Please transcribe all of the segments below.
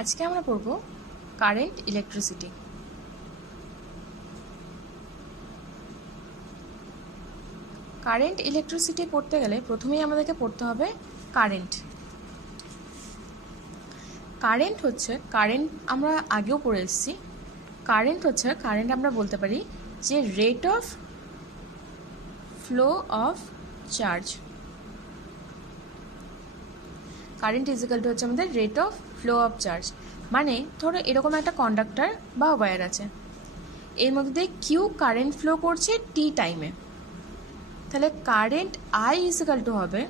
আজকে আমরা পড়ব কারেন্ট ইলেকট্রিসিটি। কারেন্ট ইলেকট্রিসিটি পড়তে গেলে প্রথমেই আমাদেরকে পড়তে হবে কারেন্ট। কারেন্ট হচ্ছে আমরা আগেও পড়ে এসেছি। কারেন্ট আমরা বলতে পারি যে rate of flow of charge. Current is equal to হচ্ছে আমাদের rate of flow of charge. মানে ধরো এরকম একটা কন্ডাক্টর বা ওয়্যার আছে, এর মধ্যে দিয়ে কিউ কারেন্ট ফ্লো করছে টি টাইমে, তাহলে কারেন্ট আই ইজিক্যাল টু হবে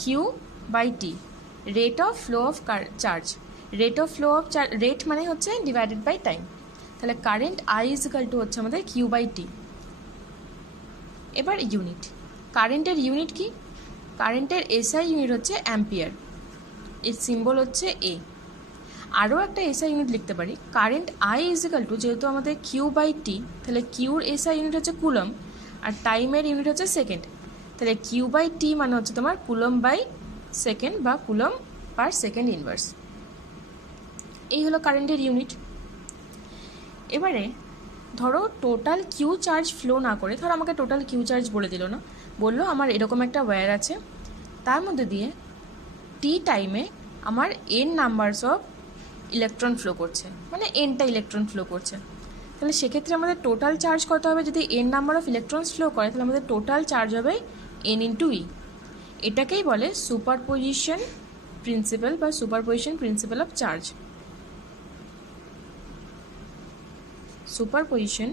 q by t, rate of flow of charge. Rate মানে হচ্ছে ডিভাইডেড বাই টাইম, তাহলে কারেন্ট আই ইজিক্যাল টু হচ্ছে আমাদের কিউ বাই টি। এবার ইউনিট, কারেন্টের ইউনিট কি? কারেন্টের এসআই ইউনিট হচ্ছে অ্যাম্পিয়ার, এর সিম্বল হচ্ছে এ। আরও একটা এসআই ইউনিট লিখতে পারি, কারেন্ট আই ইজিক্যাল টু, যেহেতু আমাদের কিউ বাই টি, তাহলে কিউর এসআই ইউনিট হচ্ছে কুলম, আর টাইমের ইউনিট হচ্ছে সেকেন্ড, তাহলে কিউ বাই টি মানে হচ্ছে তোমার কুলম বাই সেকেন্ড বা কুলম পার সেকেন্ড ইনভার্স। এই হলো কারেন্টের ইউনিট। এবারে ধরো টোটাল কিউ চার্জ ফ্লো না করে, ধরো আমাকে টোটাল কিউ চার্জ বলে দিল না, বললো আমার এরকম একটা ওয়্যার আছে, তার মধ্যে দিয়ে টি টাইমে আমার N numbers of electron flow করছে, মানে এনটা ইলেকট্রন ফ্লো করছে। তাহলে সেক্ষেত্রে আমাদের টোটাল চার্জ কত হবে? যদি N number of electrons flow করে, তাহলে আমাদের টোটাল চার্জ হবে এন ইন্টু ই। এটাকেই বলে সুপারপজিশন প্রিন্সিপাল বা superposition principal of charge. Superposition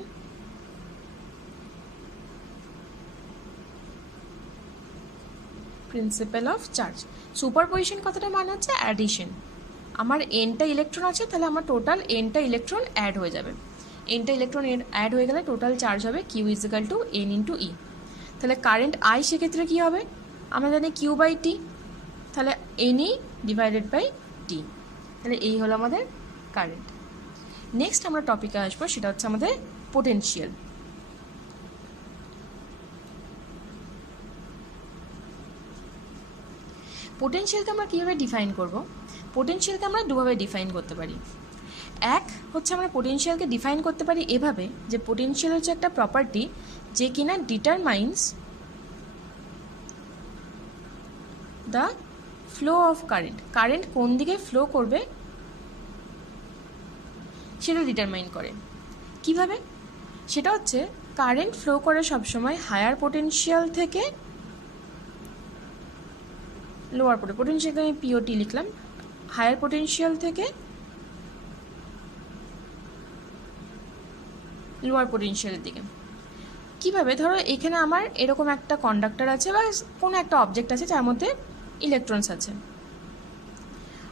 principal of charge. Superposition কথাটা মানে হচ্ছে অ্যাডিশন। আমার এনটা ইলেকট্রন আছে, তাহলে আমার টোটাল এনটা ইলেকট্রন অ্যাড হয়ে যাবে। এনটা ইলেকট্রন অ্যাড হয়ে গেলে টোটাল চার্জ হবে Q equal to n into e. তাহলে কারেন্ট আই সেক্ষেত্রে কী হবে? আমরা জানি কিউ বাই টি, তাহলে N E divided by T. তাহলে এই হলো আমাদের কারেন্ট। নেক্সট আমরা টপিকে আসবো, সেটা হচ্ছে আমাদের পোটেনশিয়াল। পোটেনশিয়ালকে আমরা কীভাবে ডিফাইন করব? পোটেনশিয়ালকে আমরা দুভাবে ডিফাইন করতে পারি। এক হচ্ছে আমরা পোটেনশিয়ালকে ডিফাইন করতে পারি এভাবে, যে পোটেনশিয়াল হচ্ছে একটা প্রপার্টি যে কিনা determines the flow of current. Current কোন দিকে ফ্লো করবে সেটা ডিটারমাইন করে। কিভাবে? সেটা হচ্ছে কারেন্ট ফ্লো করে সবসময় হায়ার পোটেনশিয়াল থেকে লোয়ার পোটেনশিয়ালকে আমি পিওটি লিখলাম, হায়ার পোটেনশিয়াল থেকে লোয়ার পোটেনশিয়ালের দিকে। কিভাবে? ধরো এখানে আমার এরকম একটা কন্ডাক্টর আছে বা কোনো একটা অবজেক্ট আছে যার মধ্যে ইলেকট্রনস আছে,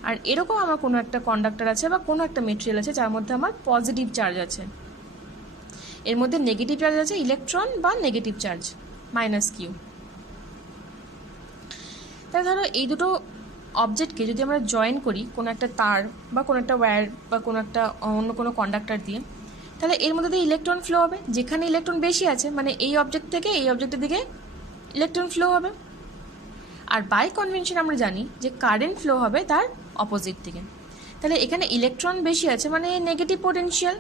আর এরকম আমার কোনো একটা কন্ডাক্টর আছে বা কোনো একটা মেটেরিয়াল আছে যার মধ্যে আমার পজিটিভ চার্জ আছে, এর মধ্যে নেগেটিভ চার্জ আছে ইলেকট্রন বা নেগেটিভ চার্জ মাইনাস কিউ। তাহলে ধরো এই দুটো অবজেক্টকে যদি আমরা জয়েন করি কোনো একটা তার বা কোনো একটা ওয়্যার বা কোনো একটা অন্য কোনো কন্ডাক্টর দিয়ে, তাহলে এর মধ্যে দিয়ে ইলেকট্রন ফ্লো হবে। যেখানে ইলেকট্রন বেশি আছে মানে এই অবজেক্ট থেকে এই অবজেক্টের দিকে ইলেকট্রন ফ্লো হবে। আর বাই কনভেনশন আমরা জানি যে কারেন্ট ফ্লো হবে তার অপোজিট দিকে। তাহলে এখানে ইলেকট্রন বেশি আছে মানে নেগেটিভ পোটেনশিয়াল,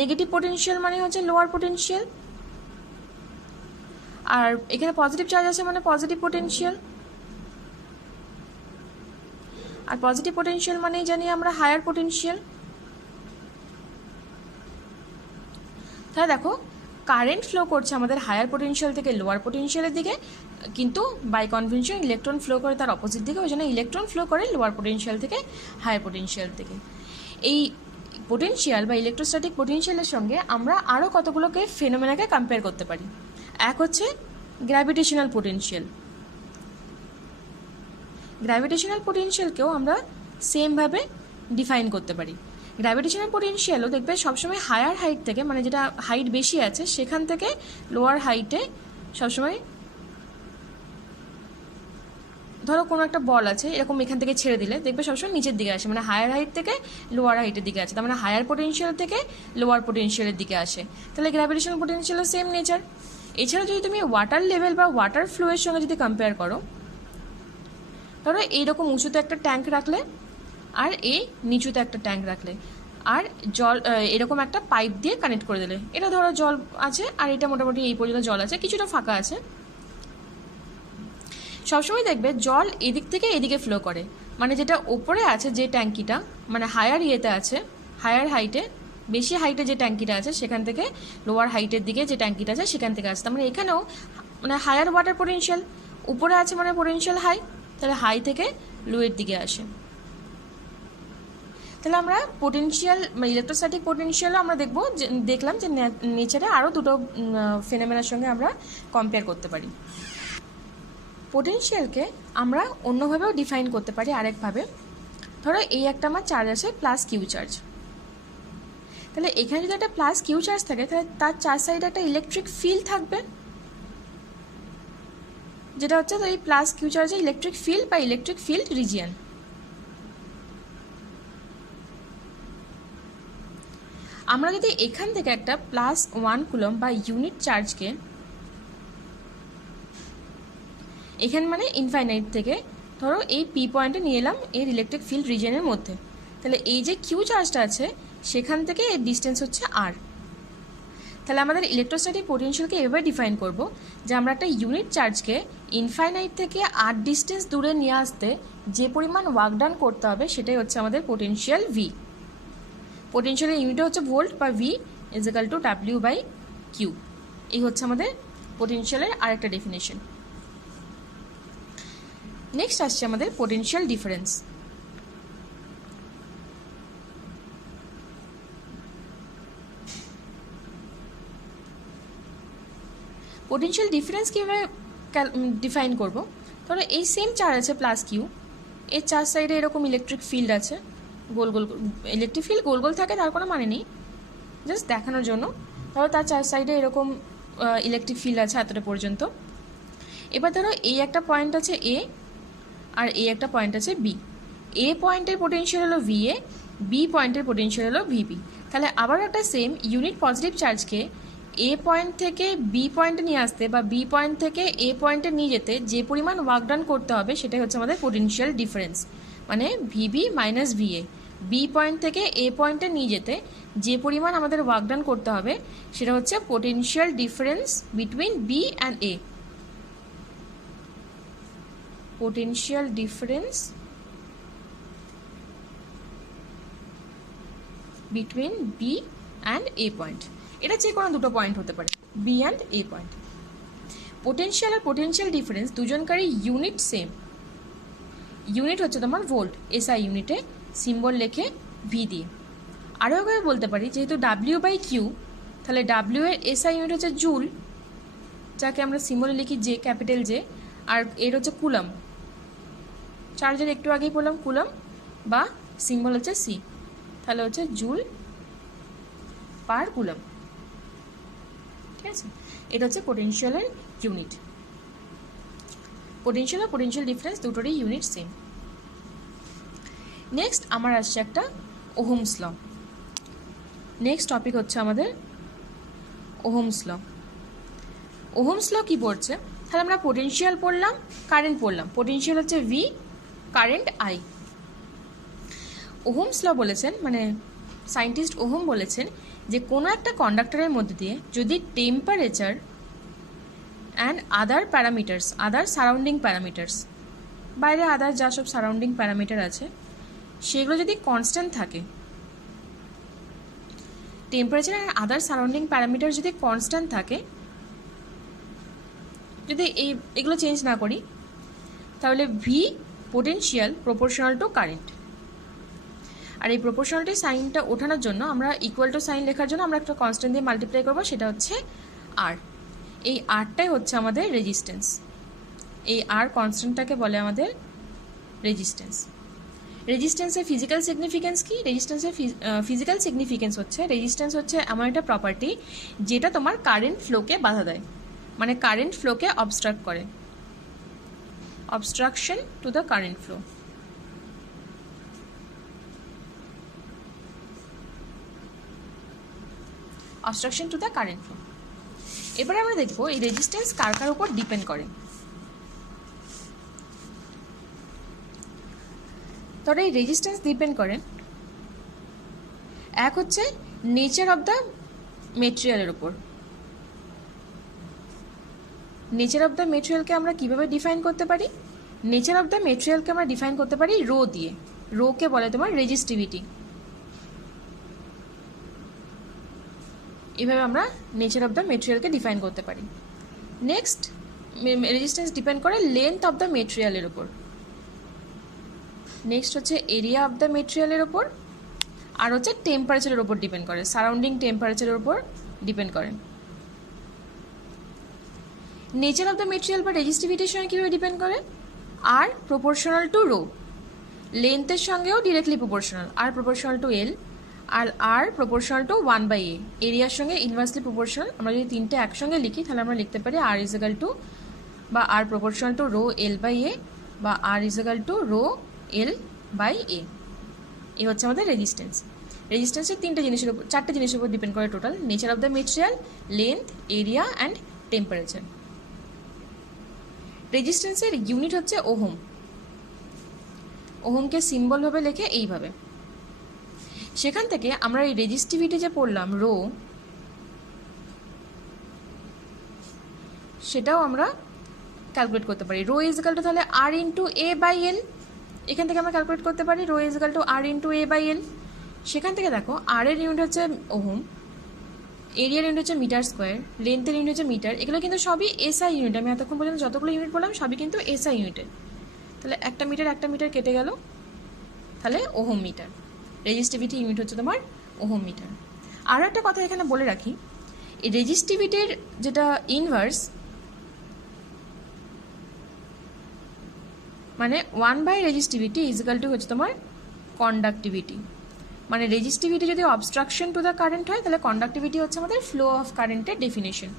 নেগেটিভ পোটেনশিয়াল মানে হচ্ছে লোয়ার পোটেনশিয়াল, আর এখানে পজিটিভ চার্জ আছে মানে পজিটিভ পোটেনশিয়াল, আর পজিটিভ পোটেনশিয়াল মানেই জানি আমরা হায়ার পোটেনশিয়াল। তাহলে দেখো কারেন্ট ফ্লো করছে আমাদের হায়ার পোটেনশিয়াল থেকে লোয়ার পোটেনশিয়ালের দিকে, কিন্তু বাই কনভেনশন ইলেকট্রন ফ্লো করে তার অপোজিট দিকে, ওই জন্য ইলেকট্রন ফ্লো করে লোয়ার পোটেনশিয়াল থেকে হায়ার পোটেনশিয়াল থেকে। এই পোটেনশিয়াল বা ইলেকট্রোস্ট্যাটিক পোটেনশিয়ালের সঙ্গে আমরা আরও কতগুলোকে ফেনোমেনাকে কম্পেয়ার করতে পারি। এক হচ্ছে গ্র্যাভিটেশনাল পোটেনশিয়াল। গ্র্যাভিটেশনাল পোটেনশিয়ালকেও আমরা সেমভাবে ডিফাইন করতে পারি। গ্র্যাভিটেশনাল পোটেনশিয়ালও দেখবে সবসময় হায়ার হাইট থেকে, মানে যেটা হাইট বেশি আছে সেখান থেকে লোয়ার হাইটে সবসময়, ধরো কোনো একটা বল আছে এরকম এখান থেকে ছেড়ে দিলে দেখবে সবসময় নিচের দিকে আসে, মানে হায়ার হাইট থেকে লোয়ার হাইটের দিকে আছে, তার মানে হায়ার পোটেনশিয়াল থেকে লোয়ার পোটেনশিয়ালের দিকে আসে। তাহলে গ্র্যাভিটেশনাল পোটেনশিয়ালও সেম নেচার। এছাড়া যদি তুমি ওয়াটার লেভেল বা ওয়াটার ফ্লোয়ের সঙ্গে যদি কম্পেয়ার করো, ধরো এইরকম উঁচুতে একটা ট্যাঙ্ক রাখলে, আর এ নিচুতে একটা ট্যাঙ্ক রাখলে, আর জল এরকম একটা পাইপ দিয়ে কানেক্ট করে দিলে। এটা ধরো জল আছে, আর এটা মোটামুটি এই পর্যন্ত জল আছে, কিছুটা ফাঁকা আছে। সবসময় দেখবে জল এদিক থেকে এদিকে ফ্লো করে, মানে যেটা ওপরে আছে যে ট্যাঙ্কিটা, মানে হায়ার ইয়েতে আছে, হায়ার হাইটে, বেশি হাইটে যে ট্যাঙ্কিটা আছে সেখান থেকে লোয়ার হাইটের দিকে যে ট্যাঙ্কিটা আছে সেখান থেকে আসে। তার মানে এখানেও মানে হায়ার ওয়াটার পোটেনশিয়াল, উপরে আছে মানে পোটেনশিয়াল হাই, তাহলে হাই থেকে লোয়ের দিকে আসে। তাহলে আমরা পোটেনশিয়াল মানে ইলেকট্রোস্ট্যাটিক পোটেনশিয়ালও আমরা দেখলাম যে নেচারে আরও দুটো ফেনোমেনার সঙ্গে আমরা কম্পেয়ার করতে পারি। পোটেনশিয়ালকে আমরা অন্যভাবেও ডিফাইন করতে পারি আরেকভাবে। ধরো এই একটা আমার চার্জ আছে প্লাস কিউ চার্জ, তাহলে এখানে যদি একটা প্লাস কিউ চার্জ থাকে তাহলে তার চার সাইডে একটা ইলেকট্রিক ফিল্ড থাকবে, যেটা হচ্ছে তো এই প্লাস কিউ চার্জের ইলেকট্রিক ফিল্ড বা ইলেকট্রিক ফিল্ড রিজিয়ন। আমরা যদি এখান থেকে একটা +1 কুলম্ব বা ইউনিট চার্জকে এখানে মানে ইনফাইনাইট থেকে ধরো এই পি পয়েন্টে নিয়ে এলাম এর ইলেকট্রিক ফিল্ড রিজিয়নের মধ্যে, তাহলে এই যে কিউ চার্জটা আছে সেখান থেকে এর ডিস্টেন্স হচ্ছে আর। তাহলে আমাদের ইলেকট্রোস্ট্যাটিক পোটেনশিয়ালকে এভাবে ডিফাইন করব যে আমরা একটা ইউনিট চার্জকে ইনফাইনাইট থেকে আর ডিস্টেন্স দূরে নিয়ে আসতে যে পরিমাণ ওয়ার্ক ডান করতে হবে সেটাই হচ্ছে আমাদের পোটেনশিয়াল ভি। পোটেনশিয়ালের ইউনিটটা হচ্ছে ভোল্ট বা ভি = W/Q। এই হচ্ছে আমাদের পোটেনশিয়ালের আরেকটা ডেফিনেশন। নেক্সট আসছে আমাদের পোটেনশিয়াল ডিফারেন্স। পোটেনশিয়াল ডিফারেন্স কীভাবে ডিফাইন করব? ধরো এই সেম চার্জ আছে প্লাস কিউ, এর চার সাইডে এরকম ইলেকট্রিক ফিল্ড আছে, গোল গোল ইলেকট্রিক ফিল্ড গোল গোল থাকে তার কোনো মানে নেই, জাস্ট দেখানোর জন্য। ধরো তার চার সাইডে এরকম ইলেকট্রিক ফিল্ড আছে এতটা পর্যন্ত। এবার ধরো এই একটা পয়েন্ট আছে এ, আর এই একটা পয়েন্ট আছে বি। এ পয়েন্টের পোটেনশিয়াল হলো VA, বি পয়েন্টের পোটেনশিয়াল হলো VB। তাহলে আবার একটা সেম ইউনিট পজিটিভ চার্জকে এ পয়েন্ট থেকে বি পয়েন্টে নিয়ে আসতে বা বি পয়েন্ট থেকে এ পয়েন্টে নিয়ে যেতে যে পরিমাণ ওয়ার্ক ডান করতে হবে সেটাই হচ্ছে আমাদের পোটেনশিয়াল ডিফারেন্স, মানে VB - VA। বি পয়েন্ট থেকে এ পয়েন্টে নিয়ে যেতে যে পরিমাণ আমাদের ওয়ার্ক ডান করতে হবে সেটা হচ্ছে potential difference between B and A. Potential difference between B and A point, এটা যে কোনো দুটো পয়েন্ট হতে পারে, B and A point. Potential আর পোটেনশিয়াল ডিফারেন্স দুজনকারই ইউনিট সেম। ইউনিট হচ্ছে তোমার ভোল্ট, SI ইউনিটে সিম্বল লেখে ভি দিয়ে। আরও একবার বলতে পারি যেহেতু W/Q, তাহলে W এর SI ইউনিট হচ্ছে জুল, যাকে আমরা সিম্বলে লিখি জে, ক্যাপিটাল জে, আর এর হচ্ছে কুলম। চার্জের একটু আগেই বললাম কুলম, বা সিম্বল হচ্ছে সি, তাহলে হচ্ছে জুল পার কুলম। ঠিক আছে, এটা হচ্ছে পোটেনশিয়ালের ইউনিট। পোটেনশিয়াল আর পোটেনশিয়াল ডিফারেন্স দুটোরই ইউনিট সেম। নেক্সট আমার আসছে একটা ওহমস ল। নেক্সট টপিক হচ্ছে আমাদের ওহমস ল। ওহমস ল কী পড়ছে? তাহলে আমরা পোটেনশিয়াল পড়লাম, কারেন্ট পড়লাম। পোটেনশিয়াল হচ্ছে V, current I. Ohm's law বলেছেন, মানে সায়েন্টিস্ট ওহম বলেছেন যে কোনো একটা কন্ডাক্টরের মধ্যে দিয়ে যদি temperature and other parameters, other surrounding parameters, বাইরে আদার যা সব সারাউন্ডিং প্যারামিটার আছে সেগুলো যদি কনস্ট্যান্ট থাকে, temperature and other surrounding parameter যদি কনস্ট্যান্ট থাকে, যদি এগুলো চেঞ্জ না করি, তাহলে V potential proportional to current. আর এই প্রপোর্শনালিটি সাইনটা ওঠানোর জন্য আমরা ইকুয়াল টু সাইন লেখার জন্য আমরা একটা কনস্ট্যান্ট দিয়ে মাল্টিপ্লাই করবো, সেটা হচ্ছে আর। এই আরটাই হচ্ছে আমাদের রেজিস্ট্যান্স। এই আর কনস্ট্যান্টটাকে বলে আমাদের রেজিস্ট্যান্স। রেজিস্ট্যান্সের ফিজিক্যাল সিগনিফিকেন্স কি? রেজিস্ট্যান্সের ফিজিক্যাল সিগনিফিকেন্স হচ্ছে, রেজিস্ট্যান্স হচ্ছে এমন একটা প্রপার্টি যেটা তোমার কারেন্ট ফ্লোকে বাধা দেয়, মানে কারেন্ট ফ্লোকে অবস্ট্রাক্ট করে। Obstruction to the current flow. Obstruction to the current flow. এবারে আমরা দেখবো এই রেজিস্ট্যান্স কার কার উপর ডিপেন্ড করে। ধরো এই রেজিস্ট্যান্স ডিপেন্ড করেন, এক হচ্ছে নেচার অফ দ্য মেটেরিয়ালের উপর। নেচার অফ দ্য মেটেরিয়ালকে আমরা কীভাবে ডিফাইন করতে পারি? নেচার অফ দ্য মেটেরিয়ালকে আমরা ডিফাইন করতে পারি রো দিয়ে। রোকে বলে তোমার রেজিস্টিভিটি। এভাবে আমরা নেচার অফ দ্য মেটেরিয়ালকে ডিফাইন করতে পারি। নেক্সট, রেজিস্ট্যান্স ডিপেন্ড করে লেন্থ অফ দ্য মেটেরিয়ালের উপর। নেক্সট হচ্ছে এরিয়া অফ দ্য মেটেরিয়ালের উপর, আর হচ্ছে টেম্পারেচারের উপর ডিপেন্ড করে, সারাউন্ডিং টেম্পারেচারের উপর ডিপেন্ড করে। নেচার অফ দ্য মেটেরিয়াল বা রেজিস্টিভিটির সঙ্গে কীভাবে ডিপেন্ড করে? আর প্রপোর্শনাল টু রো, লেন্থের সঙ্গেও ডিরেক্টলি প্রপোর্শনাল, আর প্রপোর্শনাল টু এল, আর প্রপোর্শনাল টু 1/a, এরিয়ার সঙ্গে ইনভার্সলি প্রপোর্শনাল। আমরা যদি তিনটে একসঙ্গে লিখি তাহলে আমরা লিখতে পারি আর ইজিক্যাল টু বা R proportional to rho L by A, বা R equal to rho L by A. এই হচ্ছে আমাদের রেজিস্ট্যান্স। রেজিস্ট্যান্সের চারটে জিনিসের উপর ডিপেন্ড করে total: nature of the material, length, area and temperature. রেজিস্ট্যান্সের ইউনিট হচ্ছে ওহম। ওহমকে সিম্বলভাবে লেখে এইভাবে। সেখান থেকে আমরা এই রেজিস্টিভিটি যে পড়লাম রো, সেটাও আমরা ক্যালকুলেট করতে পারি। রো ইজিক্যাল টু তাহলে আর ইন্টু এ বাই এল, এখান থেকে আমরা ক্যালকুলেট করতে পারি rho is equal to R into A by L. সেখান থেকে দেখো আর এর ইউনিট হচ্ছে ওহম, এরিয়ার ইউনিট হচ্ছে মিটার স্কোয়ার, লেন্থের ইউনিট হচ্ছে মিটার। এগুলো কিন্তু সবই এসআই ইউনিট। আমি এতক্ষণ পর্যন্ত যতগুলো ইউনিট বললাম সবই কিন্তু এসআই ইউনিটের। তাহলে একটা মিটার কেটে গেল, তাহলে ওহম মিটার। রেজিস্টিভিটি ইউনিট হচ্ছে তোমার ওহম মিটার। আরও একটা কথা এখানে বলে রাখি, এই রেজিস্টিভিটির যেটা ইনভার্স, মানে 1/রেজিস্টিভিটি ইজিক্যাল টু হচ্ছে তোমার কন্ডাক্টিভিটি। মানে রেজিস্টিভিটি যদি অবস্ট্রাকশন টু দ্য কারেন্ট হয়, তাহলে কন্ডাক্টিভিটি হচ্ছে আমাদের ফ্লো অফ কারেন্টের ডেফিনেশন।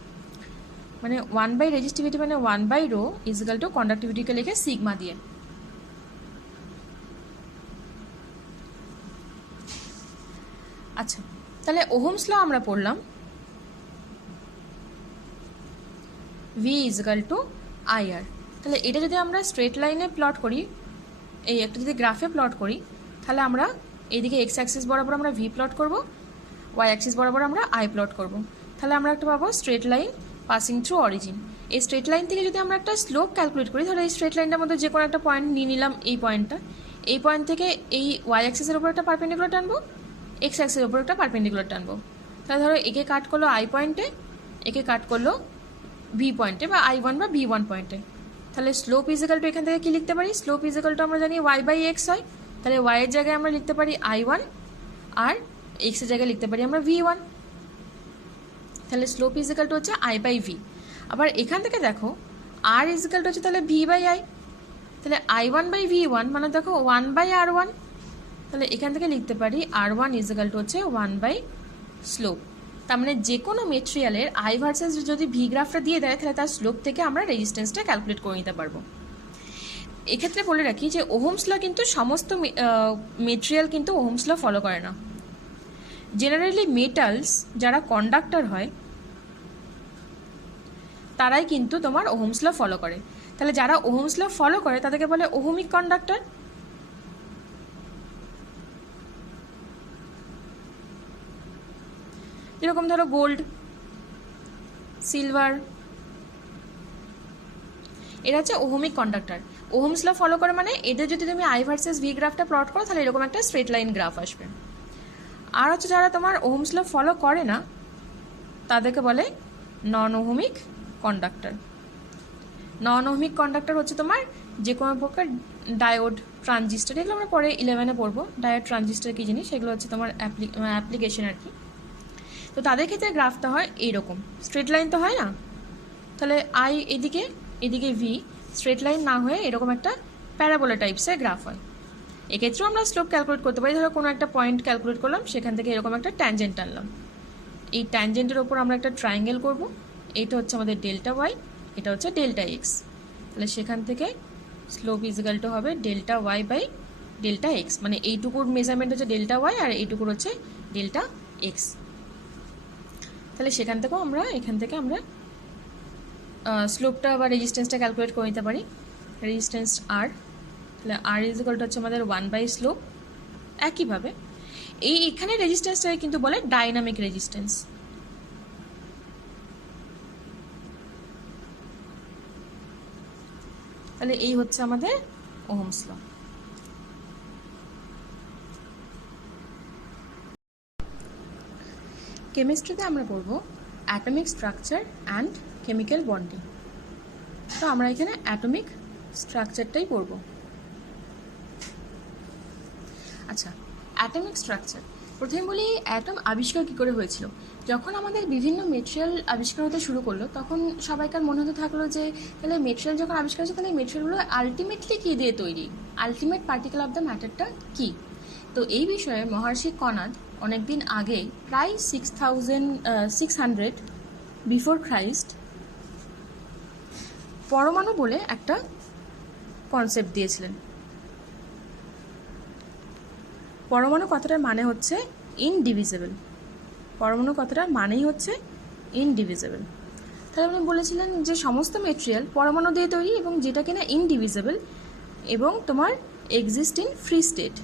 মানে 1/রেজিস্টিভিটি মানে 1/রো ইজিক্যাল টু কন্ডাক্টিভিটিকে লিখে সিগমা দিয়ে। আচ্ছা, তাহলে ওহমস ল আমরা পড়লাম ভি ইজিক্যাল টু আইআর। তাহলে এটা যদি আমরা স্ট্রেট লাইনে প্লট করি, এই একটা যদি গ্রাফে প্লট করি, তাহলে আমরা এইদিকে এক্স অ্যাক্সিস বরাবর আমরা ভি প্লট করব, ওয়াই অ্যাক্সিস বরাবর আমরা আই প্লট করব। তাহলে আমরা একটা পাবো straight line passing through origin. এই স্ট্রেট লাইন থেকে যদি আমরা একটা স্লোপ ক্যালকুলেট করি, তাহলে এই স্ট্রেট লাইনটার মধ্যে যে কোনো একটা পয়েন্ট নিয়ে নিলাম, এই পয়েন্টটা। এই পয়েন্ট থেকে এই ওয়াই অ্যাক্সিসের উপর একটা পারপেন্ডিকুলার টানবো, এক্স অ্যাক্সিসের উপর একটা পারপেন্ডিকুলার টানবো। তাহলে ধরো একে কাট করলো আই পয়েন্টে, একে কাট করলো ভি পয়েন্টে বা I1 বা V1 পয়েন্টে। তাহলে স্লোপ ইজিক্যাল টু এখান থেকে কি লিখতে পারি? স্লোপ ইজিক্যাল টু আমরা জানি y/x হয়। তাহলে y এর জায়গায় আমরা লিখতে পারি I1, আর x এর জায়গায় লিখতে পারি আমরা V1। তাহলে স্লোপ ইজিক্যাল টু হচ্ছে I/v। আবার এখান থেকে দেখো r ইজিক্যাল টু হচ্ছে তাহলে V/I। তাহলে I1/V1 মানে দেখো 1/R1। তাহলে এখান থেকে লিখতে পারি R1 ইজিক্যাল টু হচ্ছে 1/ স্লোপ। তার মানে যে কোনো মেটেরিয়ালের আই ভার্সেস যদি ভি গ্রাফটা দিয়ে দেয়, তাহলে তার স্লোপ থেকে আমরা রেজিস্ট্যান্সটা ক্যালকুলেট করে নিতে পারবো। এক্ষেত্রে বলে রাখি যে ওহমস ল কিন্তু সমস্ত মেটেরিয়াল কিন্তু ওহমস ল ফলো করে না। জেনারেলি মেটালস যারা কন্ডাক্টর হয় তারাই কিন্তু তোমার ওহমস ল ফলো করে। তাহলে যারা ওহমস ল ফলো করে তাদেরকে বলে ওহমিক কন্ডাক্টর। যেরকম ধরো গোল্ড, সিলভার, এরা হচ্ছে ohmic conductor. Ohm's law follow করে মানে এদের যদি তুমি আই ভার্সেস ভি গ্রাফটা প্লট করো, তাহলে এরকম একটা স্ট্রেট লাইন গ্রাফ আসবে। আর হচ্ছে যারা তোমার ওহমস ল ফলো করে না তাদেরকে বলে non ohmic conductor. Non ohmic conductor হচ্ছে তোমার যে কোনো প্রকার ডায়োড, ট্রানজিস্টার, এগুলো আমরা পরে 11-এ পড়বো। ডায়োড, ট্রানজিস্টার কী জিনিস, সেগুলো হচ্ছে তোমার অ্যাপ্লিকেশন আর কি। তো তাদের ক্ষেত্রে গ্রাফটা হয় এইরকম, স্ট্রেট লাইন তো হয় না। তাহলে আই এদিকে ভি, স্ট্রেট লাইন না হয়ে এরকম একটা প্যারাবোলা টাইপসের গ্রাফ হয়। এক্ষেত্রেও আমরা স্লোপ ক্যালকুলেট করতে পারি। ধরো কোনো একটা পয়েন্ট ক্যালকুলেট করলাম, সেখান থেকে এরকম একটা ট্যানজেন্ট টানলাম, এই ট্যানজেন্টের ওপর আমরা একটা ট্রায়াঙ্গেল করব। এইটা হচ্ছে আমাদের ডেল্টা ওয়াই, এটা হচ্ছে ডেল্টা এক্স। তাহলে সেখান থেকে স্লোপ ইজিক্যাল টু হবে delta Y by delta X. মানে এইটুকুর মেজারমেন্ট হচ্ছে ডেল্টা ওয়াই আর এইটুকুর হচ্ছে ডেল্টা এক্স। তাহলে সেখান থেকেও আমরা এখান থেকে আমরা স্লোপটা বা রেজিস্ট্যান্সটা ক্যালকুলেট করে নিতে পারি। রেজিস্ট্যান্স আর, তাহলে আর ইজ ইকুয়াল টু হচ্ছে আমাদের 1 স্লোপ। একইভাবে এখানে রেজিস্ট্যান্সটাকে কিন্তু বলে ডাইনামিক রেজিস্ট্যান্স। তাহলে এই হচ্ছে আমাদের ওহমস ল। কেমিস্ট্রিতে আমরা পড়ব atomic structure and chemical bonding. তো আমরা এখানে অ্যাটমিক স্ট্রাকচারটাই পড়ব। আচ্ছা, অ্যাটমিক স্ট্রাকচার প্রথমে বলি, অ্যাটম আবিষ্কার কী করে হয়েছিল। যখন আমাদের বিভিন্ন মেটেরিয়াল আবিষ্কার হতে শুরু করলো, তখন সবাইকার মনে হতে থাকলো যে তাহলে মেটেরিয়াল যখন আবিষ্কার হচ্ছে, তাহলে মেটেরিয়ালগুলো আলটিমেটলি কী দিয়ে তৈরি, আলটিমেট পার্টিকেল অফ দ্য ম্যাটারটা কী। তো এই বিষয়ে মহর্ষি কনাদ অনেকদিন আগে, প্রায় 6600 বিফোর ক্রাইস্ট, পরমাণু বলে একটা কনসেপ্ট দিয়েছিলেন। পরমাণু কথাটার মানে হচ্ছে ইনডিভিজিবল। পরমাণু কথাটার মানেই হচ্ছে ইনডিভিজিবল। তাহলে উনি বলেছিলেন যে সমস্ত মেটেরিয়াল পরমাণু দিয়ে তৈরি এবং যেটা কিনা ইনডিভিজিবল এবং তোমার exist in free state.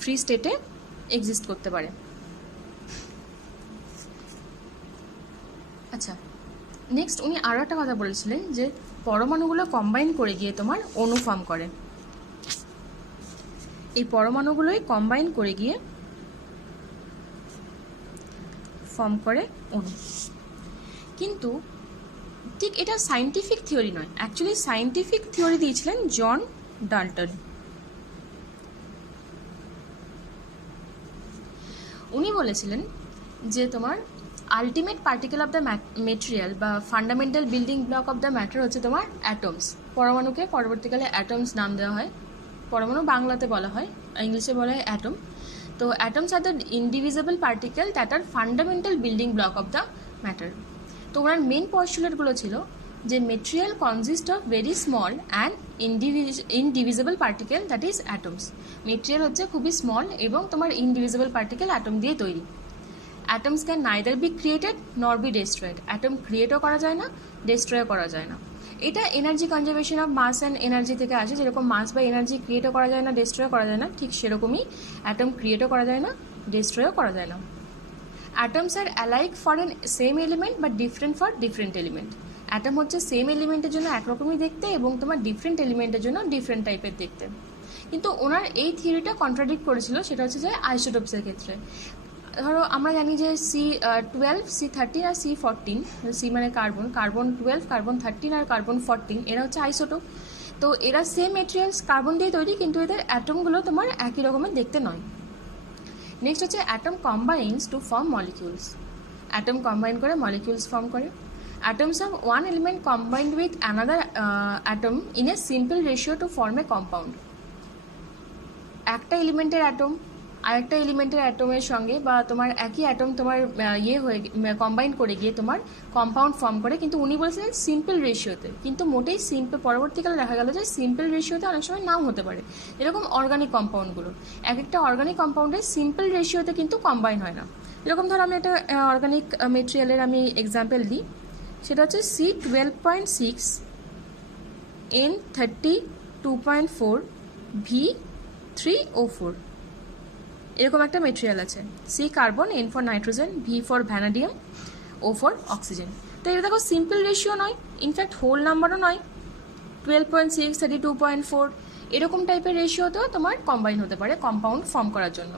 Free স্টেটে এক্সিস্ট করতে পারে। আচ্ছা, নেক্সট উনি আরও একটা কথা বলেছিলেন যে পরমাণুগুলো কম্বাইন করে গিয়ে তোমার অণু ফর্ম করে। এই পরমাণুগুলোই কম্বাইন করে গিয়ে ফর্ম করে অণু। কিন্তু ঠিক এটা সায়েন্টিফিক থিওরি নয়, অ্যাকচুয়ালি সায়েন্টিফিক থিওরি দিয়েছিলেন জন ডাল্টন। উনি বলেছিলেন যে তোমার ultimate particle of the material বা fundamental building block of the matter হচ্ছে তোমার অ্যাটমস। পরমাণুকে পরবর্তীকালে অ্যাটমস নাম দেওয়া হয়। পরমাণু বাংলাতে বলা হয়, ইংলিশে বলা হয় অ্যাটম। তো atoms are the indivisible particle that are fundamental building block of the matter. তো ওনার মেন পস্টুলেটগুলো ছিল যে material consist of very small and indivisible particle that is atoms. Material হচ্ছে খুবই স্মল এবং তোমার ইনডিভিজিবল পার্টিকেল অ্যাটম দিয়ে তৈরি। Atoms can neither be created nor be destroyed. Atom ক্রিয়েটও করা যায় না, ডেস্ট্রয়ও করা যায় না। এটা energy conservation of mass and energy থেকে আসে। যেরকম মাস বা এনার্জি ক্রিয়েটও করা যায় না, ডেস্ট্রয়ও করা যায় না, ঠিক সেরকমই অ্যাটম ক্রিয়েটও করা যায় না, ডেস্ট্রয়ও করা যায় না। Atoms R alike for N same element but different for different element. Atom হচ্ছে সেম এলিমেন্টের জন্য একরকমই দেখতে এবং তোমার ডিফারেন্ট এলিমেন্টের জন্য ডিফারেন্ট টাইপের দেখতে। কিন্তু ওনার এই থিওরিটা কন্ট্রাডিক্ট করেছিল, সেটা হচ্ছে যে আইসোটোপসের ক্ষেত্রে। ধরো আমরা জানি যে C12, C13 আর C14, সি মানে কার্বন, কার্বন 12, কার্বন 13 আর কার্বন 14, এরা হচ্ছে আইসোটোপ। তো এরা সেম মেটেরিয়ালস কার্বন দিয়ে তৈরি, কিন্তু এদের অ্যাটমগুলো তোমার একই রকমের দেখতে নয়। নেক্সট হচ্ছে atom combines to form molecules. Atom combine করে মলিকিউলস ফর্ম করে। Atoms of one element combined with another atom in a simple ratio to form a compound. একটা এলিমেন্টের অ্যাটম আরেকটা এলিমেন্টের অ্যাটমের সঙ্গে বা তোমার একই অ্যাটম তোমার কম্বাইন করে গিয়ে তোমার কম্পাউন্ড ফর্ম করে, কিন্তু উনি বলেছিলেন সিম্পল রেশিওতে। কিন্তু মোটেই সিম্পল, পরবর্তীকালে দেখা গেল যে সিম্পল রেশিওতে অনেক সময় নাও হতে পারে। এরকম অর্গানিক কম্পাউন্ডগুলো, এক একটা অর্গানিক কম্পাউন্ডের সিম্পল রেশিওতে কিন্তু কম্বাইন হয় না। এরকম ধরো আমি একটা অর্গানিক মেটেরিয়ালের আমি এক্সাম্পল দিই, সেটা হচ্ছে C12.6 N32.4 V3O4। এরকম একটা মেটেরিয়াল আছে। C carbon, N for nitrogen, V for vanadium, O for oxygen. তো এটা দেখো সিম্পল রেশিও নয়, ইনফ্যাক্ট হোল নাম্বারও নয়। 12.6, 32.4 এরকম টাইপের রেশিওতেও তোমার কম্বাইন হতে পারে কম্পাউন্ড ফর্ম করার জন্য।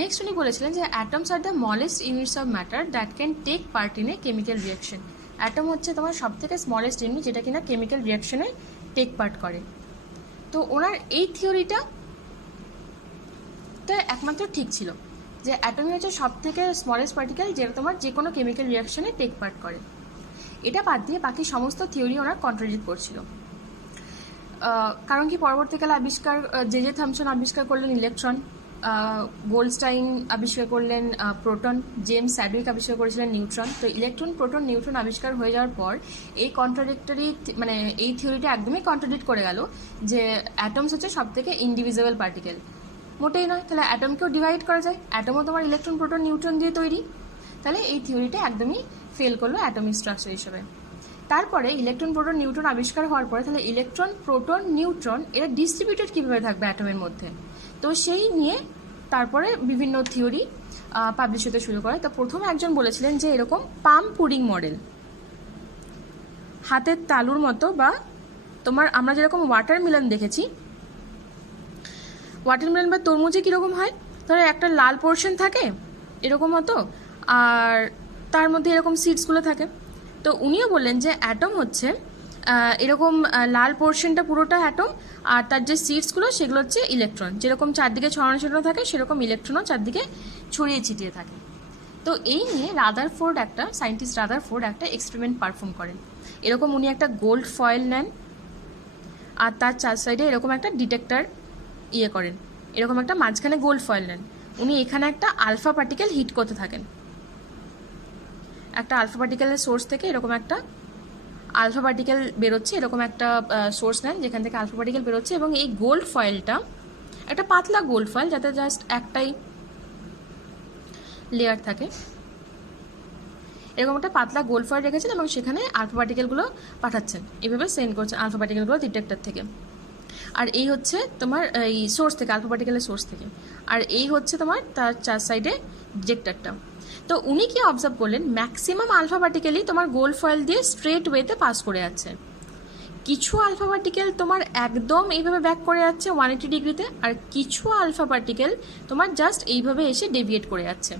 নেক্সট উনি বলেছিলেন যে atoms are the smallest units of matter that can take part in a chemical reaction. Atom হচ্ছে তোমার সব থেকে স্মলেস্ট ইউনিট যেটা কিনা কেমিক্যাল রিয়াকশনে টেক পার্ট করে। তো ওনার এই থিওরিটা একমাত্র ঠিক ছিল যে অ্যাটমই হচ্ছে সব থেকে স্মলেস্ট পার্টিকেল যেটা তোমার যে কোনো কেমিক্যাল রিয়াকশনে টেক পার্ট করে। এটা বাদ দিয়ে বাকি সমস্ত থিওরি ওনার কন্ট্রাডিক্ট করছিল। কারণ কি, পরবর্তীকালে আবিষ্কার জে থমসন আবিষ্কার করলেন ইলেকট্রন, গোল্ডস্টাইন আবিষ্কার করলেন প্রোটন, জেমস স্যাডউইক আবিষ্কার করেছিলেন নিউট্রন। তো ইলেকট্রন, প্রোটন, নিউট্রন আবিষ্কার হয়ে যাওয়ার পর এই কন্ট্রাডিক্টরি মানে এই থিওরিটা একদমই কন্ট্রাডিক্ট করে গেল যে অ্যাটমস হচ্ছে সব থেকে ইনডিভিজিবল পার্টিকেল। মোটেই নয়। তাহলে অ্যাটমকেও ডিভাইড করা যায়, অ্যাটমও তোমার ইলেকট্রন, প্রোটন, নিউট্রন দিয়ে তৈরি। তাহলে এই থিওরিটা একদমই ফেল করলো অ্যাটমিক স্ট্রাকচার হিসেবে। তারপরে ইলেকট্রন, প্রোটন, নিউট্রন আবিষ্কার হওয়ার পরে তাহলে ইলেকট্রন, প্রোটন, নিউট্রন এরা ডিস্ট্রিবিউটেড কীভাবে থাকবে অ্যাটমের মধ্যে, তো সেই নিয়ে তারপরে বিভিন্ন থিওরি পাবলিশ হতে শুরু করে। তো প্রথমে একজন বলেছিলেন যে এরকম পাম পুডিং মডেল, হাতের তালুর মতো, বা তোমার আমরা যেরকম ওয়াটারমেলন দেখেছি, ওয়াটারমেলন বা তরমুজে কীরকম হয়, ধরো একটা লাল পোর্শন থাকে এরকম মতো, আর তার মধ্যে এরকম সিডসগুলো থাকে। তো উনিও বললেন যে অ্যাটম হচ্ছে এরকম লাল পোর্শনটা পুরোটা অ্যাটম, আর তার যে সিডসগুলো সেগুলো হচ্ছে ইলেকট্রন, যেরকম চারদিকে ছড়ানো ছড়ানো থাকে সেরকম ইলেকট্রনও চারদিকে ছড়িয়ে ছিটিয়ে থাকে। তো এই নিয়ে সায়েন্টিস্ট রাদারফোর্ড একটা এক্সপেরিমেন্ট পারফর্ম করেন। এরকম উনি একটা গোল্ড ফয়েল নেন, আর তার চার সাইডে এরকম একটা ডিটেক্টর করেন, এরকম একটা মাঝখানে গোল্ড ফয়েল নেন। উনি এখানে একটা আলফা পার্টিকেল হিট করতে থাকেন, একটা আলফা পার্টিকেলের সোর্স থেকে এরকম একটা আলফা পার্টিকেল বেরোচ্ছে, এরকম একটা সোর্স নেন যেখান থেকে আলফা পার্টিকেল বেরোচ্ছে, এবং এই গোল্ড ফয়েলটা একটা পাতলা গোল্ড ফয়েল যাতে জাস্ট একটাই লেয়ার থাকে, এরকম একটা পাতলা গোল্ড ফয়েল রেখেছেন এবং সেখানে আলফা পার্টিকেলগুলো পাঠাচ্ছেন, এইভাবে সেন্ড করছেন আলফা পার্টিকেলগুলো ডিটেক্টর থেকে। আর এই হচ্ছে তোমার এই সোর্স থেকে, আলফা পার্টিকেলের সোর্স থেকে, আর এই হচ্ছে তোমার তার চার সাইডে ডিটেক্টরটা। তো উনি কি অবজার্ভ করলেন, ম্যাক্সিমাম আলফা পার্টিকেলই তোমার গোল্ড ফয়েল দিয়ে স্ট্রেট ওয়েতে পাস করে যাচ্ছে, কিছু আলফা পার্টিকেল তোমার একদম এইভাবে ব্যাক করে যাচ্ছে 180 ডিগ্রিতে, আর কিছু আলফা পার্টিকেল তোমার জাস্ট এইভাবে এসে ডেভিয়েট করে যাচ্ছে।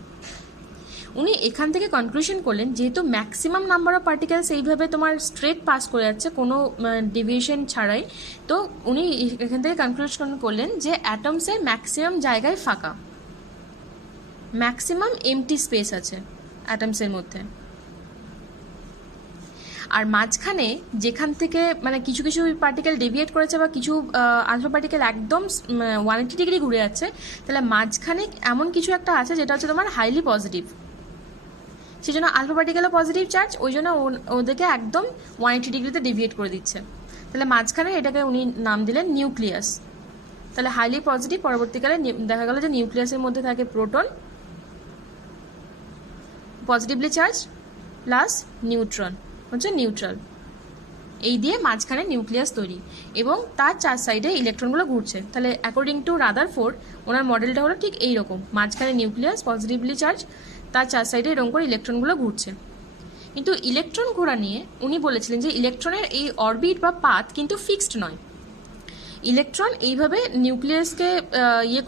উনি এখান থেকে কনক্লুশন করলেন যেহেতু ম্যাক্সিমাম নাম্বার অফ পার্টিকেলস এইভাবে তোমার স্ট্রেট পাস করে যাচ্ছে কোনো ডেভিয়েশন ছাড়াই, তো উনি এখান থেকে কনক্লুশন করলেন যে অ্যাটমসের ম্যাক্সিমাম জায়গায় ফাঁকা, ম্যাক্সিমাম এমটি স্পেস আছে অ্যাটমসের মধ্যে। আর মাঝখানে যেখান থেকে মানে কিছু কিছু পার্টিকেল ডেভিয়েট করেছে বা কিছু আলফা পার্টিকেল একদম 180 ডিগ্রি ঘুরে যাচ্ছে, তাহলে মাঝখানে এমন কিছু একটা আছে যেটা হচ্ছে তোমার হাইলি পজিটিভ, সেই জন্য আলফা পার্টিকেলও পজিটিভ চার্জ, ওই জন্য ওদেরকে একদম 180 ডিগ্রিতে ডেভিয়েট করে দিচ্ছে। তাহলে মাঝখানে এটাকে উনি নাম দিলেন নিউক্লিয়াস। তাহলে হাইলি পজিটিভ, পরবর্তীকালে দেখা গেল যে নিউক্লিয়াসের মধ্যে থাকে proton, positively charge, plus neutron হচ্ছে নিউট্রাল, এই দিয়ে মাঝখানে নিউক্লিয়াস তৈরি, এবং তার চার সাইডে ইলেকট্রনগুলো ঘুরছে। তাহলে অ্যাকর্ডিং টু রাদারফোর্ড ওনার মডেলটা হলো ঠিক এইরকম, মাঝখানে নিউক্লিয়াস, পজিটিভলি চার্জ, তার চার সাইডে এরকম করে ইলেকট্রনগুলো ঘুরছে। কিন্তু ইলেকট্রন ঘোরা নিয়ে উনি বলেছিলেন যে ইলেকট্রনের এই অরবিট বা পাথ কিন্তু ফিক্সড নয়, ইলেকট্রন এইভাবে নিউক্লিয়াসকে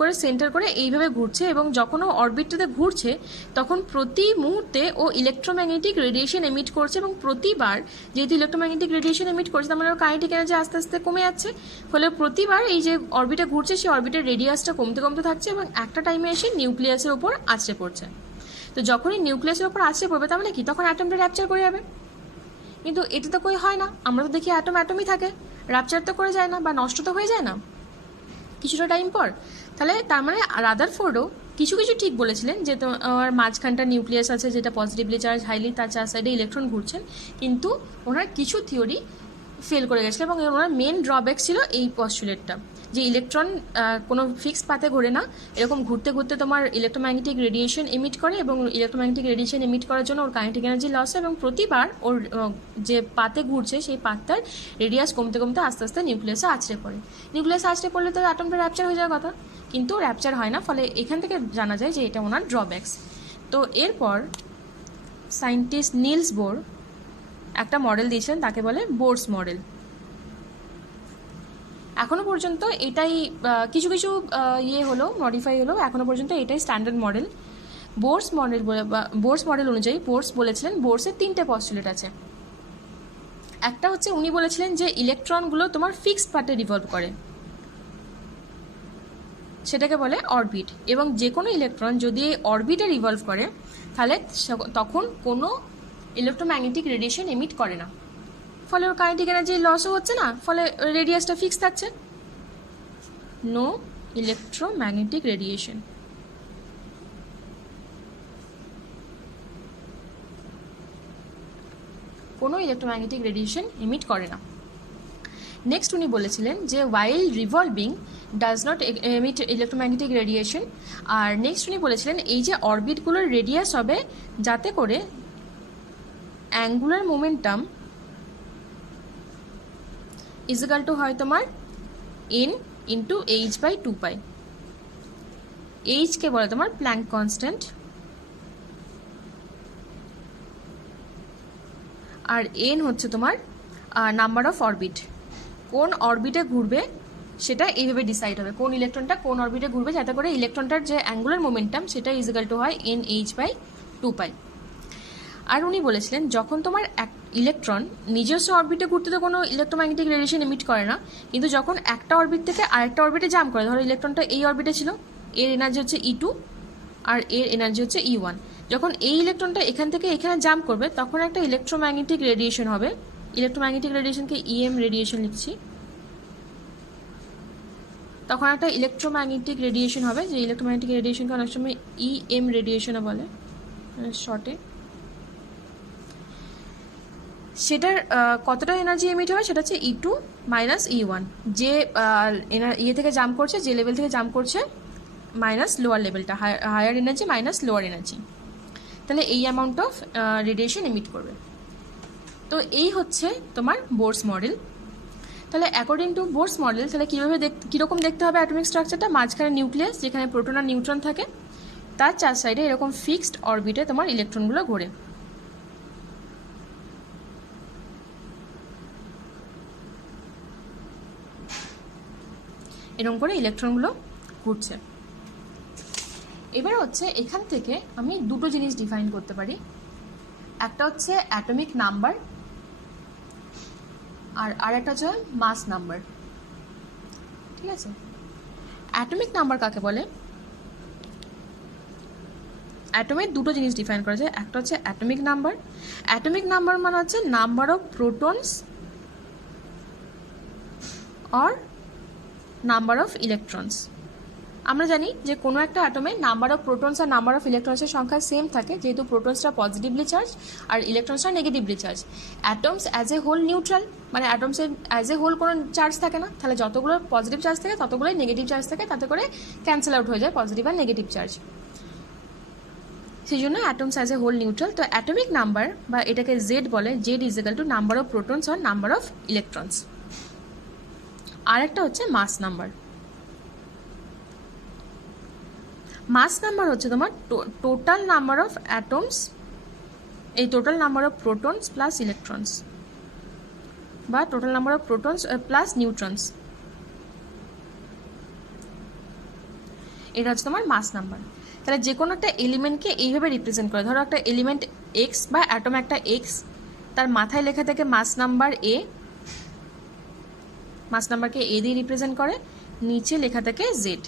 করে সেন্টার করে এইভাবে ঘুরছে, এবং যখন ও অরবিটটাতে ঘুরছে তখন প্রতি মুহূর্তে ও ইলেকট্রোম্যাগনেটিক রেডিয়েশন এমিট করছে, এবং প্রতিবার যেহেতু ইলেকট্রোম্যাগনেটিক রেডিয়েশন এমিট করছে তার মানে ওর কাইনেটিক এনার্জি আস্তে আস্তে কমে যাচ্ছে, ফলে প্রতিবার এই যে অরবিটে ঘুরছে সেই অরবিটের রেডিয়াসটা কমতে কমতে থাকছে, এবং একটা টাইমে এসে নিউক্লিয়াসের উপর আছড়ে পড়ছে। তো যখনই নিউক্লিয়াসের উপর আছড়ে পড়বে তার মানে কি, তখন অ্যাটমটা র্যাপচার করে যাবে। কিন্তু এটা তো কই হয় না, আমরা তো দেখি অ্যাটমই থাকে, র্যাপচার তো করে যায় না বা নষ্ট তো হয়ে যায় না কিছুটা টাইম পর। তাহলে তার মানে রাদারফোর্ডও কিছু কিছু ঠিক বলেছিলেন যে তোমার মাঝখানটা নিউক্লিয়াস আছে যেটা পজিটিভলি চার্জ হাইলি, তার চার সাইডে ইলেকট্রন ঘুরছেন, কিন্তু ওনার কিছু থিওরি ফেল করে গেছিলো, এবং ওনার মেন ড্রব্যাক ছিল এই পস্টুলেটটা যে ইলেকট্রন কোনো ফিক্সড পাথে ঘোরে না, এরকম ঘুরতে ঘুরতে তোমার ইলেকট্রোম্যাগনেটিক রেডিয়েশন এমিট করে, এবং ইলেকট্রোম্যাগনেটিক রেডিয়েশন এমিট করার জন্য ওর কাইনেটিক এনার্জি লস হয়, এবং প্রতিবার ওর যে পাতে ঘুরছে সেই পাতটার রেডিয়াস কমতে কমতে আস্তে আস্তে নিউক্লিয়াসে আছড়ে পড়ে। নিউক্লিয়াসে আছড়ে পড়লে তো অ্যাটমটা র্যাপচার হয়ে যাওয়ার কথা, কিন্তু র্যাপচার হয় না, ফলে এখান থেকে জানা যায় যে এটা ওনার ড্রব্যাকস। তো এরপর সায়েন্টিস্ট নিলস বোর একটা মডেল দিয়েছেন, তাকে বলে বোরস মডেল। এখনও পর্যন্ত এটাই কিছু কিছু হলো মডিফাই হলো, এখনও পর্যন্ত এটাই স্ট্যান্ডার্ড মডেল। বোরস মডেল অনুযায়ী বোরস বলেছিলেন বোরসের 3টে পস্টুলেট আছে। একটা হচ্ছে উনি বলেছিলেন যে ইলেকট্রনগুলো তোমার ফিক্সড পার্টে রিভলভ করে, সেটাকে বলে অরবিট, এবং যে কোনো ইলেকট্রন যদি এই অরবিটে রিভলভ করে তাহলে তখন কোনো ইলেকট্রোম্যাগনেটিক রেডিয়েশন এমিট করে না, ফলে ওর কাইনেটিক এনার্জি লসও হচ্ছে না, ফলে রেডিয়াসটা ফিক্স থাকছে, নো ইলেকট্রোম্যাগনেটিক রেডিয়েশন। কোনো ইলেকট্রোম্যাগনেটিক রেডিয়েশন এমিট করে না। নেক্সট উনি বলেছিলেন যে while revolving does not emit electromagnetic radiation, আর নেক্সট উনি বলেছিলেন এই যে অরবিটগুলোর রেডিয়াস হবে যাতে করে অ্যাঙ্গুলার মোমেন্টাম ইজিক্যাল টু হয় তোমার n ইন্টু h/2π। h কে বলে তোমার প্ল্যাঙ্ক কনস্ট্যান্ট, আর n হচ্ছে তোমার নাম্বার অফ অরবিট। কোন অরবিটে ঘুরবে সেটা এইভাবে ডিসাইড হবে, কোন ইলেকট্রনটা কোন অরবিটে ঘুরবে যাতে করে ইলেকট্রনটার যে অ্যাঙ্গুলার মোমেন্টাম সেটা ইজিক্যাল টু হয় nh/2π। আর উনি বলেছিলেন যখন তোমার এক ইলেকট্রন নিজস্ব অরবিটে ঘুরতে তো কোনো ইলেকট্রোম্যাগনেটিক রেডিয়েশন এমিট করে না, কিন্তু যখন একটা অরবিট থেকে আরেকটা অরবিটে জাম্প করে, ধরো ইলেকট্রনটা এই অরবিটে ছিল, এর এনার্জি হচ্ছে E2 আর এর এনার্জি হচ্ছে E1, যখন এই ইলেকট্রনটা এখান থেকে এখানে জাম্প করবে তখন একটা ইলেকট্রোম্যাগনেটিক রেডিয়েশন হবে। ইলেকট্রোম্যাগনেটিক রেডিয়েশনকে EM রেডিয়েশন লিখছি। তখন একটা ইলেকট্রোম্যাগনেটিক রেডিয়েশন হবে, যে ইলেকট্রোম্যাগনেটিক রেডিয়েশনকে অনেক সময় EM রেডিয়েশনও বলে শর্টে। সেটার কতটা এনার্জি এমিট হবে সেটা হচ্ছে E2 মাইনাস E1, যে ইয়ে থেকে জাম্প করছে, যে লেভেল থেকে জাম্প করছে মাইনাস লোয়ার লেভেলটা, higher energy minus lower energy, তাহলে এই অ্যামাউন্ট অফ রেডিয়েশন এমিট করবে। তো এই হচ্ছে তোমার বোরস মডেল। তাহলে অ্যাকর্ডিং টু বোরস মডেল তাহলে কীরকম দেখতে হবে অ্যাটমিক স্ট্রাকচারটা? মাঝখানে নিউক্লিয়াস যেখানে প্রোটন আর নিউট্রন থাকে, তার চার সাইডে এরকম ফিক্সড অরবিটে তোমার ইলেকট্রনগুলো ঘোরে। এরকম করে ইলেকট্রনগুলো ঘুরছে। এবার হচ্ছে এখান থেকে আমি দুটো জিনিস ডিফাইন করতে পারি, একটা হচ্ছে অ্যাটমিক নাম্বার আর একটা হচ্ছে মাস নাম্বার। ঠিক আছে, অ্যাটমিক নাম্বার কাকে বলে? অ্যাটমের দুটো জিনিস ডিফাইন করা যায়, একটা হচ্ছে অ্যাটমিক নাম্বার। অ্যাটমিক নাম্বার মানে হচ্ছে number of protons or number of electrons. আমরা জানি যে কোনো একটা অ্যাটমে নাম্বার অফ প্রোটনস আর নাম্বার অফ ইলেকট্রনসের সংখ্যা সেম থাকে, যেহেতু প্রোটনসটা পজিটিভলি চার্জ আর ইলেকট্রনসটা negatively charge. Atoms as a whole neutral, মানে অ্যাটমসের অ্যাজ এ হোল কোনো চার্জ থাকে না, তাহলে যতগুলো পজিটিভ চার্জ থাকে ততগুলোই নেগেটিভ চার্জ থাকে, তাতে করে ক্যান্সেল আউট হয়ে যায় পজিটিভ আর নেগেটিভ চার্জ। সেই জন্য atoms as a whole neutral. তো অ্যাটমিক নাম্বার বা এটাকে জেড বলে, Z is equal to number of protons or number of electrons. আর একটা হচ্ছে মাস নাম্বার। মাস নাম্বার হচ্ছে তোমার টোটাল নাম্বার অফ অ্যাটমস, এই total number of protons plus electrons, বা total number of protons plus neutrons, এটা হচ্ছে তোমার মাস নাম্বার। তাহলে যে কোনো একটা এলিমেন্টকে এইভাবে রিপ্রেজেন্ট করে, ধরো একটা এলিমেন্ট এক্স বা অ্যাটম একটা এক্স, তার মাথায় লেখা থাকে মাস নাম্বার এ, মাস নাম্বারকে এ দিয়ে রিপ্রেজেন্ট করে, নিচে লেখা থাকে জেড,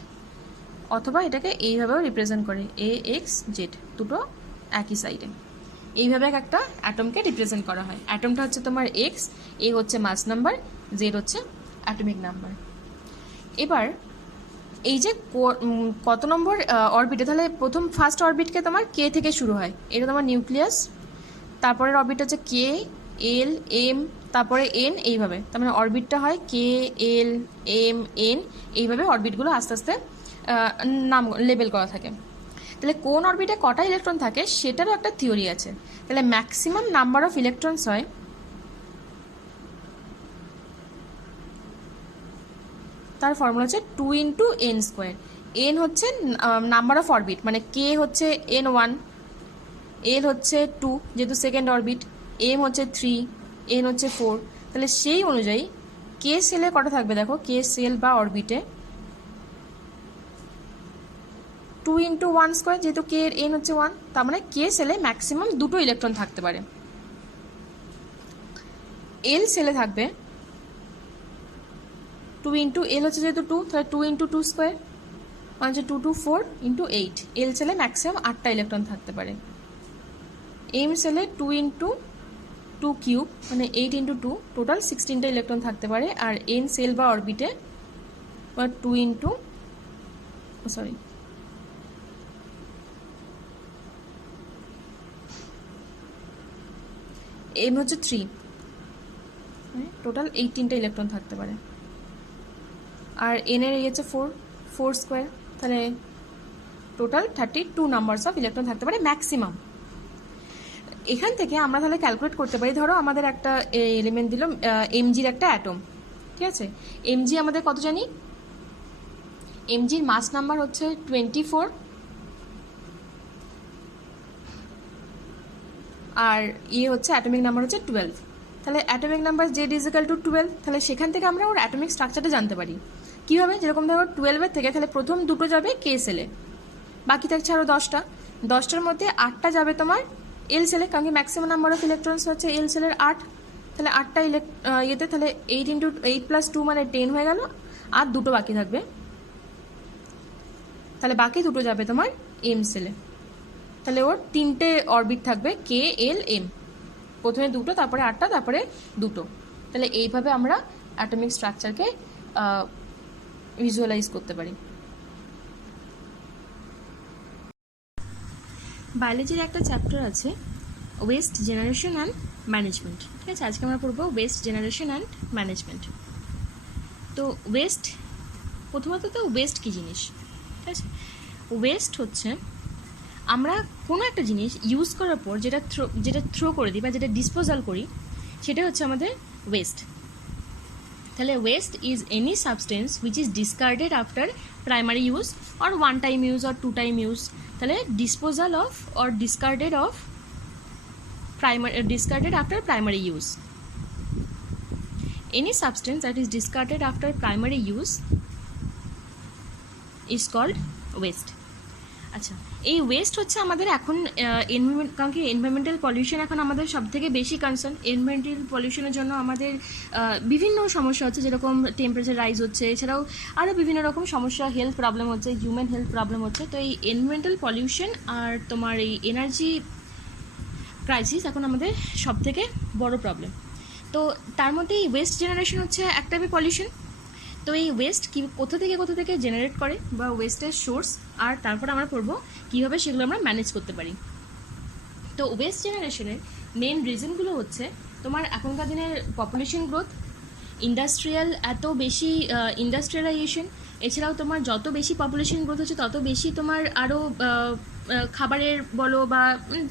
অথবা এটাকে এইভাবেও রিপ্রেজেন্ট করে এ এক্স জেড, দুটো একই সাইডে। এইভাবে একটা অ্যাটমকে রিপ্রেজেন্ট করা হয়। অ্যাটমটা হচ্ছে তোমার এক্স, এ হচ্ছে মাস নাম্বার, জেড হচ্ছে অ্যাটমিক নাম্বার। এবার এই যে কত নম্বর অরবিটে, তাহলে প্রথম ফার্স্ট অরবিটকে তোমার কে থেকে শুরু হয়, এটা তোমার নিউক্লিয়াস, তারপরের অরবিট হচ্ছে কে, এল, এম, তারপরে এন, এইভাবে। তার মানে অরবিটটা হয় কে, এল, এম, এন, এইভাবে অরবিটগুলো আস্তে আস্তে নাম লেবেল করা থাকে। তাহলে কোন অরবিটে কটা ইলেকট্রন থাকে সেটারও একটা থিওরি আছে। তাহলে ম্যাক্সিমাম নাম্বার অফ ইলেকট্রনস হয়, তার ফর্মুলা হচ্ছে 2 × n²। এন হচ্ছে নাম্বার অফ অরবিট, মানে কে হচ্ছে n1, এল হচ্ছে 2 যেহেতু সেকেন্ড অরবিট, এম হচ্ছে 3, এন হচ্ছে 4। তাহলে সেই অনুযায়ী কে সেলে কটা থাকবে দেখো, কে সেল বা অরবিটে 2 × 1², যেহেতু কে এর এন হচ্ছে 1, তার মানে কে সেলে ম্যাক্সিমাম দুটো ইলেকট্রন থাকতে পারে। এল সেলে থাকবে 2 × এল হচ্ছে যেহেতু 2, তাহলে 2 × 2², মানে হচ্ছে 2 2 4 × 8। এল সেলে ম্যাক্সিমাম 8টা ইলেকট্রন থাকতে পারে। এম সেলে 2 × 2³ মানে 8 × 2, টোটাল 16টা ইলেকট্রন থাকতে পারে। আর এন সেল বা অরবিটে 2 × সরি এম হচ্ছে 3, টোটাল 18টা ইলেকট্রন থাকতে পারে। আর এনের এই হচ্ছে 4 স্কোয়ার, তাহলে টোটাল 32 নাম্বারস অফ ইলেকট্রন থাকতে পারে ম্যাক্সিমাম। এখান থেকে আমরা তাহলে ক্যালকুলেট করতে পারি, ধরো আমাদের একটা এলিমেন্ট দিল এমজির একটা অ্যাটম, ঠিক আছে। এমজি আমাদের কত জানি, এমজির মাস নাম্বার হচ্ছে 24, আর হচ্ছে অ্যাটমিক নাম্বার হচ্ছে 12। তাহলে atomic number Z is equal to 12, তাহলে সেখান থেকে আমরা ওর অ্যাটমিক স্ট্রাকচারটা জানতে পারি। কীভাবে, যেরকম ধরো 12-এর থেকে তাহলে প্রথম দুটো যাবে কে সেলে, বাকি থাকছে আরও 10টার মধ্যে 8টা যাবে তোমার এল সেলে, কারণ কি ম্যাক্সিমাম নাম্বার অফ ইলেকট্রনস হচ্ছে এল সেলের 8, তাহলে 8টা ইয়েতে, তাহলে 8 × 8 + 2 মানে 10 হয়ে গেল, আর দুটো বাকি থাকবে, তাহলে বাকি দুটো যাবে তোমার এম সেলে। তাহলে ওর 3টে অরবিট থাকবে কে এল এম, প্রথমে দুটো, তারপরে 8টা, তারপরে দুটো। তাহলে এইভাবে আমরা অ্যাটমিক স্ট্রাকচারকে ভিজুয়ালাইজ করতে পারি। বায়োলজির একটা চ্যাপ্টার আছে ওয়েস্ট জেনারেশন অ্যান্ড ম্যানেজমেন্ট, ঠিক আছে। আজকে আমরা পড়বো ওয়েস্ট জেনারেশন অ্যান্ড ম্যানেজমেন্ট। তো ওয়েস্ট, প্রথমত তো ওয়েস্ট কী জিনিস, ঠিক আছে। ওয়েস্ট হচ্ছে আমরা কোনো একটা জিনিস ইউজ করার পর যেটা থ্রো করে দিই বা যেটা ডিসপোজাল করি, সেটা হচ্ছে আমাদের ওয়েস্ট। তাহলে waste is any substance which is discarded after primary use or 1 time use or 2 time use. তাহলে disposal of or discarded after primary use. Any substance that is discarded after primary use is called waste. আচ্ছা, এই West হচ্ছে আমাদের এখন কারণ কি environmental pollution এখন আমাদের সব থেকে বেশি কনসার্ন। এনভায়রনমেন্টাল পলিউশনের জন্য আমাদের বিভিন্ন সমস্যা হচ্ছে, যেরকম টেম্পারেচার রাইজ হচ্ছে, এছাড়াও আরও বিভিন্ন রকম সমস্যা, হেলথ প্রবলেম হচ্ছে, হিউম্যান হেলথ প্রবলেম হচ্ছে। তো এই এনভায়রনমেন্টাল পলিউশন আর তোমার এই এনার্জি ক্রাইসিস এখন আমাদের সব থেকে বড় প্রবলেম। তো তার মধ্যে এই ওয়েস্ট জেনারেশন হচ্ছে এক টাইপের পলিউশন। তো এই ওয়েস্ট কোথা থেকে জেনারেট করে বা ওয়েস্টের সোর্স, আর তারপর আমরা পড়বো কীভাবে সেগুলো আমরা ম্যানেজ করতে পারি। তো ওয়েস্ট জেনারেশনের মেন রিজনগুলো হচ্ছে তোমার এখনকার দিনের পপুলেশন গ্রোথ, এত বেশি ইন্ডাস্ট্রিয়ালাইজেশন, এছাড়াও তোমার যত বেশি পপুলেশন গ্রোথ হচ্ছে তত বেশি তোমার আরও খাবারের বলো বা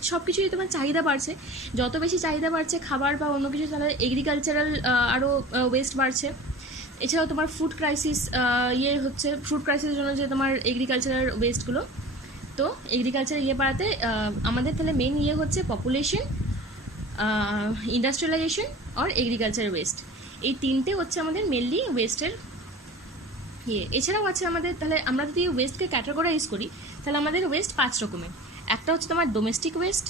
সব কিছুই তোমার চাহিদা বাড়ছে। যত বেশি চাহিদা বাড়ছে খাবার বা অন্য কিছু, তাহলে এগ্রিকালচারাল আরও ওয়েস্ট বাড়ছে। এছাড়াও তোমার ফুড ক্রাইসিস হচ্ছে, ফুড ক্রাইসিসের জন্য যে তোমার এগ্রিকালচারাল ওয়েস্টগুলো, তো এগ্রিকালচার বাড়াতে আমাদের তাহলে মেন হচ্ছে পপুলেশন, ইন্ডাস্ট্রিয়ালাইজেশন আর এগ্রিকালচার ওয়েস্ট। এই তিনটে হচ্ছে আমাদের মেনলি ওয়েস্টের এছাড়াও আছে আমাদের, তাহলে আমরা যদি ওয়েস্টকে ক্যাটাগরাইজ করি তাহলে আমাদের ওয়েস্ট 5 রকমের। একটা হচ্ছে তোমার ডোমেস্টিক ওয়েস্ট,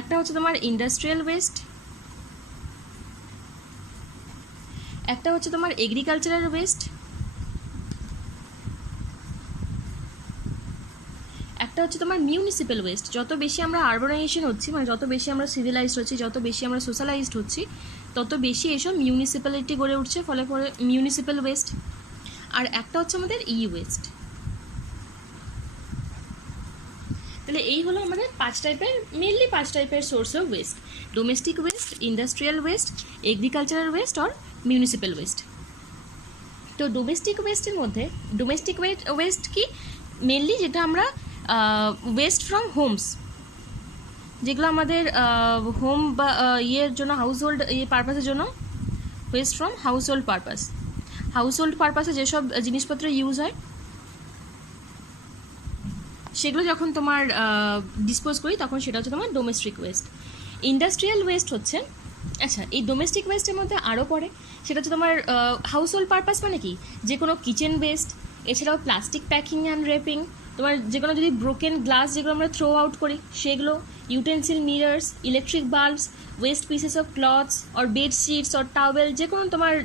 একটা হচ্ছে তোমার ইন্ডাস্ট্রিয়াল ওয়েস্ট, একটা হচ্ছে তোমার এগ্রিকালচারাল ওয়েস্ট, একটা হচ্ছে তোমার মিউনিসিপ্যাল ওয়েস্ট। যত বেশি আমরা আরবানাইজেশন হচ্ছি, মানে যত বেশি আমরা সিভিলাইজড হচ্ছি, যত বেশি আমরা সোশ্যালাইজড হচ্ছি, তত বেশি এসব মিউনিসিপ্যালিটি গড়ে উঠছে, ফলে মিউনিসিপ্যাল ওয়েস্ট। আর একটা হচ্ছে আমাদের ওয়েস্ট। তাহলে এই হলো আমাদের 5 টাইপের source of waste: domestic waste, industrial waste, agricultural waste আর মিউনিসিপ্যাল ওয়েস্ট। তো ডোমেস্টিক ওয়েস্টের মধ্যে ডোমেস্টিক ওয়েস্ট কি, মেনলি যেটা আমরা ওয়েস্ট ফ্রম হোমস, যেগুলো আমাদের হোম বা জন্য হাউসহোল্ড পারপাসের জন্য, ওয়েস্ট ফ্রম হাউসহোল্ড পারপাসে যেসব জিনিসপত্র ইউজ হয় সেগুলো যখন তোমার ডিসপোজ করি তখন সেটা হচ্ছে তোমার ডোমেস্টিক ওয়েস্ট। ইন্ডাস্ট্রিয়াল ওয়েস্ট হচ্ছে, আচ্ছা এই ডোমেস্টিক ওয়েস্টের মধ্যে আরও পড়ে, সেটা হচ্ছে তোমার হাউসহোল্ড পারপাস, মানে কি যে কোনো কিচেন ওয়েস্ট, এছাড়াও প্লাস্টিক প্যাকিং অ্যান্ড র্যাপিং, তোমার যে কোনো যদি ব্রোকেন গ্লাস যেগুলো আমরা থ্রো আউট করি সেগুলো, utensil, mirrors, electric bulbs, West pieces of clothes or bedsheets or towel,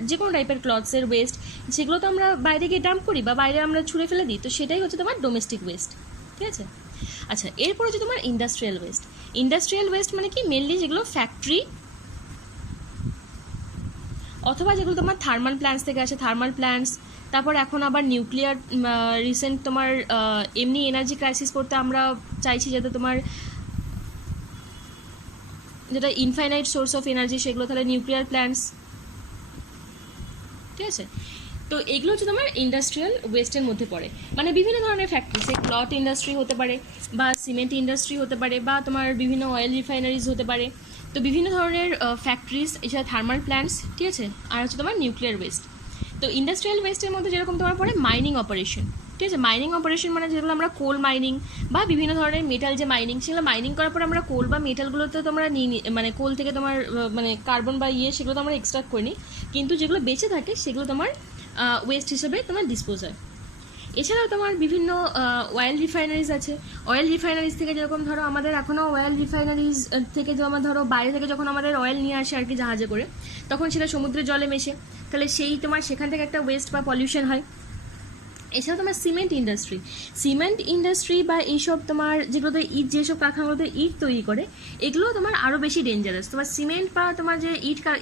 যে কোনো টাইপের ক্লথসের ওয়েস্ট, সেগুলো তো আমরা বাইরে গিয়ে ডাম্প করি বা বাইরে আমরা ছুঁড়ে ফেলে দিই, তো সেটাই হচ্ছে তোমার ডোমেস্টিক ওয়েস্ট, ঠিক আছে। আচ্ছা, এরপর হচ্ছে তোমার ইন্ডাস্ট্রিয়াল ওয়েস্ট। ইন্ডাস্ট্রিয়াল ওয়েস্ট মানে কি, মেনলি যেগুলো ফ্যাক্টরি অথবা যেগুলো তোমার থার্মাল প্ল্যান্টস থেকে আসে, থার্মাল প্ল্যান্টস, তারপর এখন আবার নিউক্লিয়ার, রিসেন্ট তোমার এমনি এনার্জি ক্রাইসিস করতে আমরা চাইছি যাতে তোমার যেটা ইনফাইনাইট সোর্স অফ এনার্জি সেগুলো তাহলে নিউক্লিয়ার প্ল্যান্টস, ঠিক আছে। তো এগুলো হচ্ছে তোমার ইন্ডাস্ট্রিয়াল ওয়েস্টের মধ্যে পড়ে, মানে বিভিন্ন ধরনের ফ্যাক্টরি, সে ক্লথ ইন্ডাস্ট্রি হতে পারে বা সিমেন্ট ইন্ডাস্ট্রি হতে পারে বা তোমার বিভিন্ন অয়েল রিফাইনারিজ হতে পারে। তো বিভিন্ন ধরনের ফ্যাক্টরিজ, এছাড়া থার্মাল প্ল্যান্টস, ঠিক আছে। আর হচ্ছে তোমার নিউক্লিয়ার ওয়েস্ট। তো ইন্ডাস্ট্রিয়াল ওয়েস্টের মধ্যে যেরকম তোমার পড়ে মাইনিং অপারেশন, ঠিক আছে। মাইনিং অপারেশন মানে যেগুলো আমরা কোল মাইনিং বা বিভিন্ন ধরনের মেটাল যে মাইনিং, সেগুলো মাইনিং করার পর আমরা কোল বা মেটালগুলোতে তোমরা মানে কোল থেকে তোমার মানে কার্বন বা সেগুলো তো আমরা এক্সট্রাক্ট করি নি, কিন্তু যেগুলো বেঁচে থাকে সেগুলো তোমার ওয়েস্ট হিসেবে তোমার ডিসপোজ হয়। এছাড়াও তোমার বিভিন্ন অয়েল রিফাইনারিজ আছে। অয়েল রিফাইনারিজ থেকে যেরকম ধরো আমাদের এখনও অয়েল রিফাইনারিজ থেকে যেমন ধরো বাইরে থেকে যখন আমাদের অয়েল নিয়ে আসে আর কি জাহাজে করে, তখন সেটা সমুদ্রের জলে মেশে, তাহলে সেই তোমার সেখান থেকে একটা ওয়েস্ট বা পলিউশন হয়। এছাড়া তোমার সিমেন্ট ইন্ডাস্ট্রি বা এইসব তোমার যেগুলোতে ইট, যেসব কারখানাগুলোতে ইট তৈরি করে, এগুলো তোমার আরও বেশি ডেঞ্জারাস। তোমার সিমেন্ট বা তোমার যে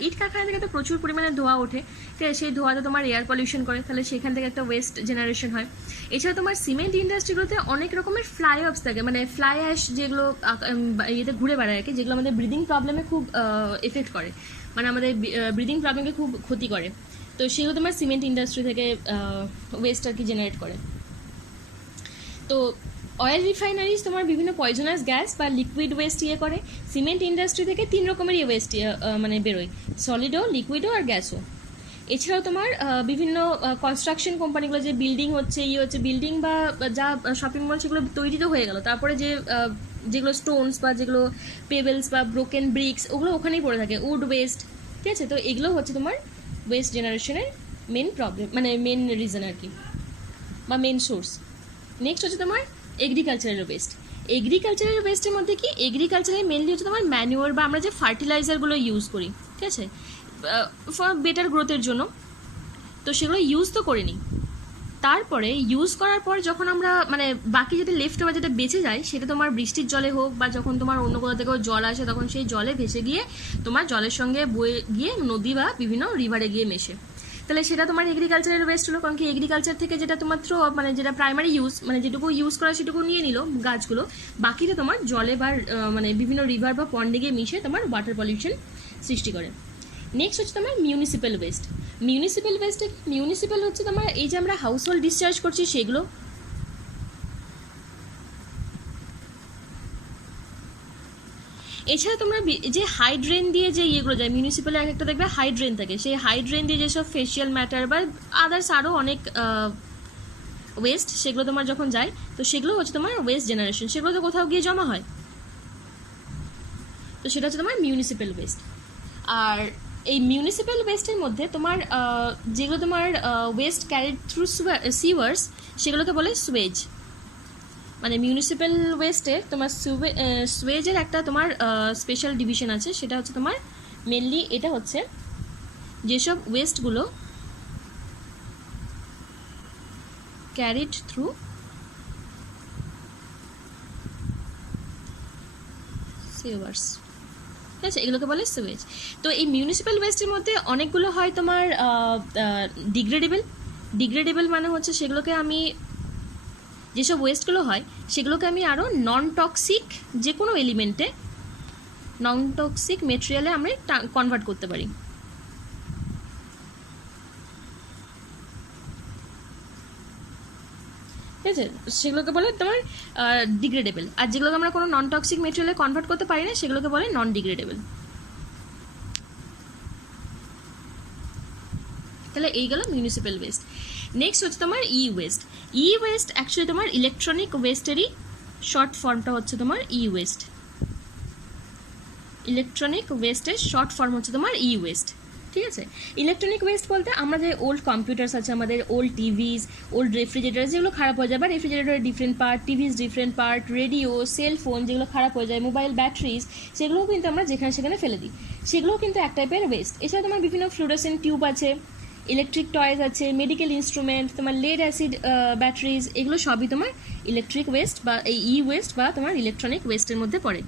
ইট কারখানা থেকে তো প্রচুর পরিমাণে ধোঁয়া ওঠে, ঠিক আছে। সেই ধোঁয়াতে তোমার এয়ার পলিউশন করে, তাহলে সেখান থেকে একটা ওয়েস্ট জেনারেশন হয়। এছাড়া তোমার সিমেন্ট ইন্ডাস্ট্রিগুলোতে অনেক রকমের ফ্লাই অফস থাকে, মানে ফ্লাই অ্যাশ যেগুলো ইয়েতে ঘুরে বেড়ায় আর কি, যেগুলো আমাদের ব্রিদিং প্রবলেমে খুব এফেক্ট করে, মানে আমাদের ব্রিদিং প্রবলেমকে খুব ক্ষতি করে। তো সেগুলো তোমার সিমেন্ট ইন্ডাস্ট্রি থেকে ওয়েস্ট আর কি জেনারেট করে। তো অয়েল রিফাইনারিজ তোমার বিভিন্ন পয়জনাস গ্যাস বা লিকুইড ওয়েস্ট করে। সিমেন্ট ইন্ডাস্ট্রি থেকে 3 রকমেরই ওয়েস্ট মানে বেরোয়, সলিডও, লিকুইডও আর গ্যাসও। এছাড়াও তোমার বিভিন্ন কনস্ট্রাকশন কোম্পানিগুলো যে বিল্ডিং হচ্ছে বিল্ডিং বা যা শপিং মল সেগুলো তৈরি তো হয়ে গেল, তারপরে যেগুলো স্টোনস বা যেগুলো পেবেলস বা ব্রোকেন ব্রিক্স, ওগুলো ওখানেই পড়ে থাকে, উড ওয়েস্ট, ঠিক আছে। তো এগুলো হচ্ছে তোমার ওয়েস্ট জেনারেশনের মেন প্রবলেম, মানে মেন রিজন আর কি, বা মেন সোর্স। নেক্সট হচ্ছে তোমার এগ্রিকালচারাল ওয়েস্টের মধ্যে কি, এগ্রিকালচারে মেনলি হচ্ছে তোমার ম্যানিওর বা আমরা যে ফার্টিলাইজারগুলো ইউজ করি, ঠিক আছে, ফর বেটার গ্রোথের জন্য। তো সেগুলো ইউজ তো করে নিই, তারপরে ইউজ করার পর যখন আমরা মানে বাকি যেটা লেফট ওভার যেটা বেঁচে যায়, সেটা তোমার বৃষ্টির জলে হোক বা যখন তোমার অন্য কোথাও থেকেও জল আসে, তখন সেই জলে ভেসে গিয়ে তোমার জলের সঙ্গে বয়ে গিয়ে নদী বা বিভিন্ন রিভারে গিয়ে মেশে। তাহলে সেটা তোমার এগ্রিকালচারের ওয়েস্ট হলো, কারণ কি এগ্রিকালচার থেকে যেটা তোমার মানে যেটা প্রাইমারি ইউজ, মানে যেটুকু ইউজ করা সেটুকু নিয়ে নিল গাছগুলো, বাকিটা তোমার জলে বা মানে বিভিন্ন রিভার বা পন্ডে গিয়ে মিশে তোমার ওয়াটার পলিউশন সৃষ্টি করে। নেক্সট হচ্ছে তোমার মিউনিসিপ্যাল হচ্ছে তোমার এই যে আমরা হাউস হোল্ড ডিসচার্জ করছি সেগুলো। এছাড়া তোমরা যে হাইড্রেন দিয়ে যে ইয়েগুলো যায়, মিউনিসিপ্যালে এক একটা দেখবে হাইড্রেন থাকে, সেই হাইড্রেন দিয়ে যেসব ফেশিয়াল ম্যাটার বা আদার্স আরও অনেক ওয়েস্ট, সেগুলো তোমার যখন যায়, তো সেগুলো হচ্ছে তোমার ওয়েস্ট জেনারেশন, সেগুলো তো কোথাও গিয়ে জমা হয়, তো সেটা হচ্ছে তোমার মিউনিসিপ্যাল ওয়েস্ট। আর এই মিউনিসিপ্যাল ওয়েস্টের মধ্যে তোমার যেগুলো তোমার ওয়েস্ট ক্যারিড থ্রু সিওয়ার্স, সেগুলোকে বলে সুয়েজ। মানে মিউনিসিপ্যাল ওয়েস্টে তোমার সুয়েজের একটা তোমার স্পেশাল ডিভিশন আছে, সেটা হচ্ছে তোমার মেনলি এটা হচ্ছে যেসব ওয়েস্টগুলো ক্যারিড থ্রু সিওয়ার্স, ঠিক আছে, এগুলোকে বলে সুয়েজ। তো এই মিউনিসিপ্যাল ওয়েস্টের মধ্যে অনেকগুলো হয় তোমার ডিগ্রেডেবল মানে হচ্ছে সেগুলোকে আমি, যেসব ওয়েস্টগুলো হয় সেগুলোকে আমি আরও নন টক্সিক যে কোনো এলিমেন্টে, নন টক্সিক মেটেরিয়ালে আমরা কনভার্ট করতে পারি। ঠিক আছে, সেগুলোকে বলে তোমার ডিগ্রেডেবল। আর যেগুলোকে আমরা কোনো নন টক্সিক মেটেরিয়ালে কনভার্ট করতে পারি না, সেগুলোকে বলে নন ডিগ্রেডেবল। তাহলে এই গেল মিউনিসিপ্যাল ওয়েস্ট। নেক্সট হচ্ছে তোমার ই ওয়েস্ট অ্যাকচুয়ালি তোমার ইলেকট্রনিক ওয়েস্টেরই শর্ট ফর্মটা হচ্ছে তোমার ওয়েস্ট। ইলেকট্রনিক ওয়েস্টের শর্ট ফর্ম হচ্ছে তোমার ওয়েস্ট, ঠিক আছে। ইলেকট্রনিক ওয়েস্ট বলতে আমরা যে ওল্ড কম্পিউটার্স আছে, আমাদের ওল্ড টিভিস, ওল্ড রেফ্রিজারেটর যেগুলো খারাপ হয়ে যায়, বা রেফ্রিজারেটরের different part, TVs different part, radio, cellphone যেগুলো খারাপ হয়ে যায়, মোবাইল ব্যাটারিজ, সেগুলোও কিন্তু আমরা যেখানে সেখানে ফেলে দিই, সেগুলোও কিন্তু এক টাইপের ওয়েস্ট। এছাড়া তোমার বিভিন্ন ফ্লুরোসেন্ট টিউব আছে, ইলেকট্রিক টয়েস আছে, মেডিকেল ইনস্ট্রুমেন্ট, তোমার লেড অ্যাসিড ব্যাটারিজ, এগুলো সবই তোমার ইলেকট্রিক ওয়েস্ট বা এই ওয়েস্ট বা তোমার ইলেকট্রনিক ওয়েস্টের মধ্যে পড়ে।